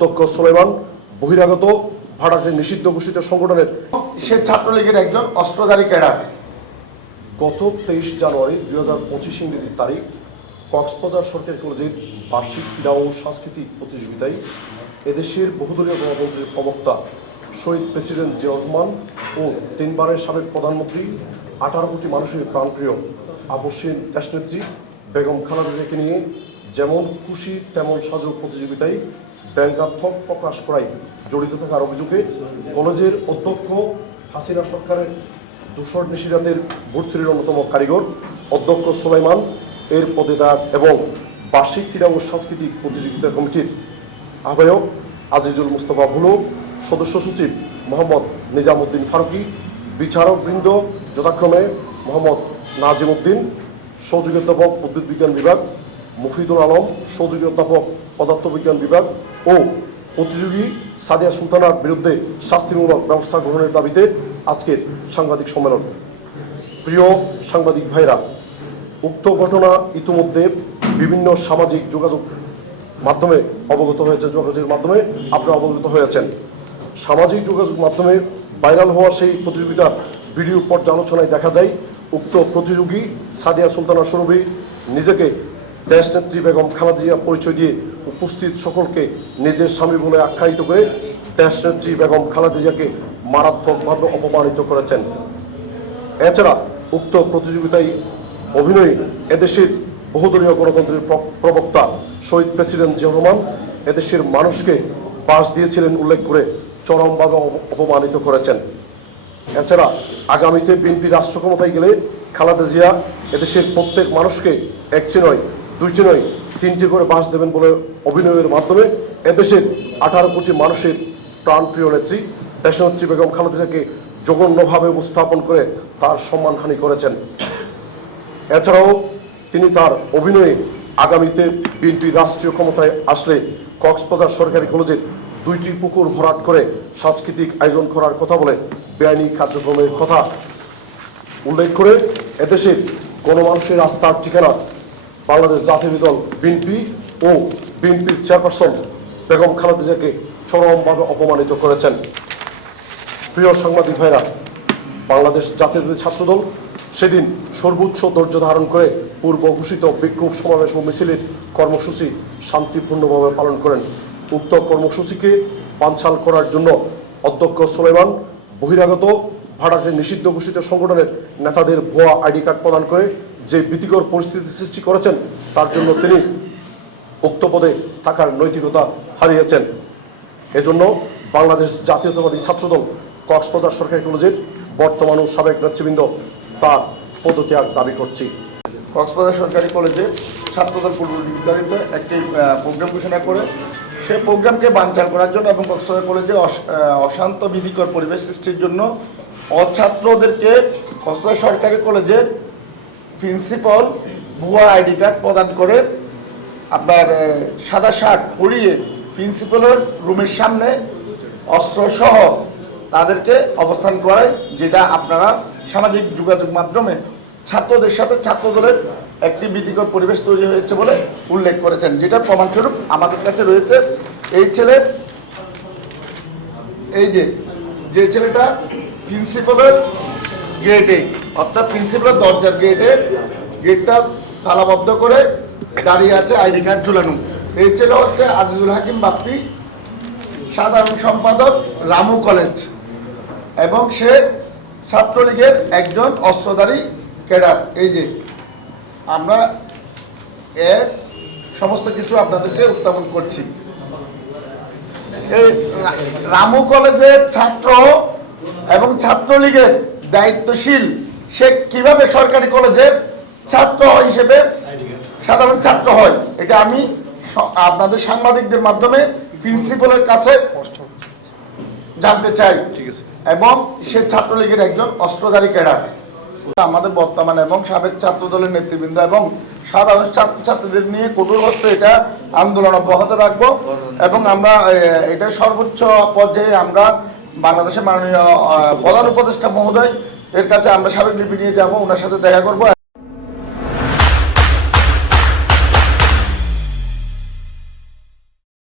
অধ্যক্ষ সোলেমান বহিরাগত ভাড়াটে নিষিদ্ধ ঘোষিত সংগঠনের সে ছাত্রলীগের একজন অস্ত্রধারী ক্যাডার। গত তেইশ জানুয়ারি দুই হাজার পঁচিশ ইংরেজির তারিখ কক্সবাজার সরকারি কলেজের বার্ষিক ক্রীড়া ও সাংস্কৃতিক প্রতিযোগিতায় এদেশের বহুদলীয় গণতন্ত্রের প্রবক্তা শহীদ প্রেসিডেন্ট জিয়া রহমান ও তিনবারের সাবেক প্রধানমন্ত্রী আঠারো কোটি মানুষের প্রাণপ্রিয় আপসীন দেশনেত্রী বেগম খালেদা জিয়াকে নিয়ে যেমন খুশি তেমন সাজু প্রতিযোগিতায় ব্যঙ্গাত্মক প্রকাশ করায় জড়িত থাকার অভিযোগে কলেজের অধ্যক্ষ হাসিনা সরকারের দূষণ নিশিরাতের বুটসিরির অন্যতম কারিগর অধ্যক্ষ সোলাইমান এর পদে পদেদার এবং বার্ষিক ক্রীড়া ও সাংস্কৃতিক প্রতিযোগিতা কমিটির আহ্বায়ক আজিজুল মুস্তফা ভুলো, সদস্য সচিব মোহাম্মদ নিজামুদ্দিন ফারুকি, বিচারকবৃন্দ যথাক্রমে মোহাম্মদ নাজিম উদ্দিন সহযোগী অধ্যাপক বিজ্ঞান বিভাগ মুফিদুল আলম, সহযোগী অধ্যাপক, পদার্থবিজ্ঞান বিভাগ ও প্রতিযোগী সাদিয়া সুলতানার বিরুদ্ধে শাস্তিমূলক ব্যবস্থা গ্রহণের দাবিতে আজকের সাংবাদিক সম্মেলন। প্রিয় সাংবাদিক ভাইরা, উক্ত ঘটনা ইতিমধ্যে বিভিন্ন সামাজিক যোগাযোগ মাধ্যমে অবগত হয়েছে, যোগাযোগের মাধ্যমে আপনারা অবগত হয়েছেন সামাজিক যোগাযোগ মাধ্যমে ভাইরাল হওয়া সেই প্রতিযোগিতার ভিডিও পর্যালোচনায় দেখা যায়, উক্ত প্রতিযোগী সাদিয়া সুলতানা সরবি নিজেকে দেশনেত্রী বেগম খালেদা জিয়া পরিচয় দিয়ে উপস্থিত সকলকে নিজের স্বামী বলে আখ্যায়িত করে দেশনেত্রী বেগম খালেদা জিয়াকে মারাত্মকভাবে অপমানিত করেছেন। এছাড়া উক্ত প্রতিযোগিতায় অভিনয়ী এদেশের বহুদলীয় গণতন্ত্রের প্র- প্রবক্তা শহীদ প্রেসিডেন্ট জিয়া রহমান এদেশের মানুষকে পাশ দিয়েছিলেন উল্লেখ করে চরমভাবে অপমানিত করেছেন। এছাড়া আগামীতে বিএনপি রাষ্ট্র ক্ষমতায় গেলে খালেদা জিয়া এদেশের প্রত্যেক মানুষকে একটি নয় দুইটি নয়, তিনটি করে বাস দেবেন বলে অভিনয়ের মাধ্যমে এদেশের আঠারো কোটি মানুষের প্রাণপ্রিয় নেত্রী দেশনেত্রী বেগম খালেদা জিয়াকে জঘন্যভাবে উপস্থাপন করে তার সম্মানহানি করেছেন। এছাড়াও তিনি তার অভিনয়ে আগামীতে বিএনপি রাষ্ট্রীয় ক্ষমতায় আসলে কক্সবাজার সরকারি কলেজের দুইটি পুকুর ভরাট করে সাংস্কৃতিক আয়োজন করার কথা বলে বেআইনি কার্যক্রমের কথা উল্লেখ করে এদেশের গণমানুষের আস্থার ঠিকানা বাংলাদেশ জাতীয় দল বিএনপি ও বিএনপির চেয়ারপারসন বেগম খালেদা চরমভাবে অপমানিত করেছেন। প্রিয় সাংবাদিক ভাইরা, বাংলাদেশ জাতীয়তাবাদী ছাত্রদল সেদিন সর্বোচ্চ ধৈর্য ধারণ করে পূর্ব ঘোষিত বিক্ষোভ সমাবেশ ও মিছিলের কর্মসূচি শান্তিপূর্ণভাবে পালন করেন। উক্ত কর্মসূচিকে বানচাল করার জন্য অধ্যক্ষ সোলেমান বহিরাগত ভাড়াটে নিষিদ্ধ ঘোষিত সংগঠনের নেতাদের ভুয়া আইডি কার্ড প্রদান করে যে ভীতিকর পরিস্থিতি সৃষ্টি করেছেন, তার জন্য তিনি উক্ত পদে থাকার নৈতিকতা হারিয়েছেন। এজন্য বাংলাদেশ জাতীয়তাবাদী ছাত্রদল, কক্সবাজার সরকারি কলেজের বর্তমান ও সাবেক নেতৃবৃন্দ, তার পদত্যাগ দাবি করছি। কক্সবাজার সরকারি কলেজে ছাত্রদল পূর্ব নির্ধারিত একটি প্রোগ্রাম ঘোষণা করে সেই প্রোগ্রামকে বানচাল করার জন্য এবং কক্সবাজার কলেজে অশান্ত বিধিকর পরিবেশ সৃষ্টির জন্য অছাত্রদেরকে কক্সবাজার সরকারি কলেজের প্রিন্সিপাল ভুয়া আইডি কার্ড প্রদান করে। আপনার সাদা শার্ট পরিয়ে প্রিন্সিপালের রুমের সামনে অস্ত্রসহ তাদেরকে অবস্থান করায়, যেটা আপনারা সামাজিক যোগাযোগ মাধ্যমে ছাত্রদের সাথে ছাত্রদলের একটি ভীতিকর পরিবেশ তৈরি হয়েছে বলে উল্লেখ করেছেন, যেটা প্রমাণস্বরূপ আমাদের কাছে রয়েছে। এই ছেলে, এই যে যে ছেলেটা প্রিন্সিপালের গেটে অর্থাৎ প্রিন্সিপালের দরজার গেটে গেটটা তালাবদ্ধ করে দাঁড়িয়ে আছে আইডি কার্ড ঝুলানো। এই ছেলে হচ্ছে আজিজুল হাকিম বাপ্পি, সাধারণ সম্পাদক, রামু কলেজ। এবং সে ছাত্রলীগের একজন অস্ত্রধারী ক্যাডার। এই যে, আমরা এর সমস্ত কিছু আপনাদেরকে উত্থাপন করছি। এই রামু কলেজের ছাত্র এবং ছাত্রলীগের দায়িত্বশীল সে কীভাবে সরকারি কলেজের ছাত্র হিসেবে সাধারণ ছাত্র হয় এটা আমি আপনাদের সাংবাদিকদের মাধ্যমে প্রিন্সিপালের কাছে জানতে চাই। এবং সে ছাত্রলীগের একজন অস্ত্রধারী ক্যাডার। আমাদের বর্তমান এবং সাবেক ছাত্র দলের নেতৃবৃন্দ এবং সাধারণ ছাত্রছাত্রীদের নিয়ে কঠোর হস্তে এটা আন্দোলন অব্যাহত রাখব এবং আমরা এটা সর্বোচ্চ পর্যায়ে আমরা বাংলাদেশের মাননীয় প্রধান উপদেষ্টা মহোদয় এর কাছে আমরা স্মারকলিপি নিয়ে যাব ওনার সাথে দেখা করব।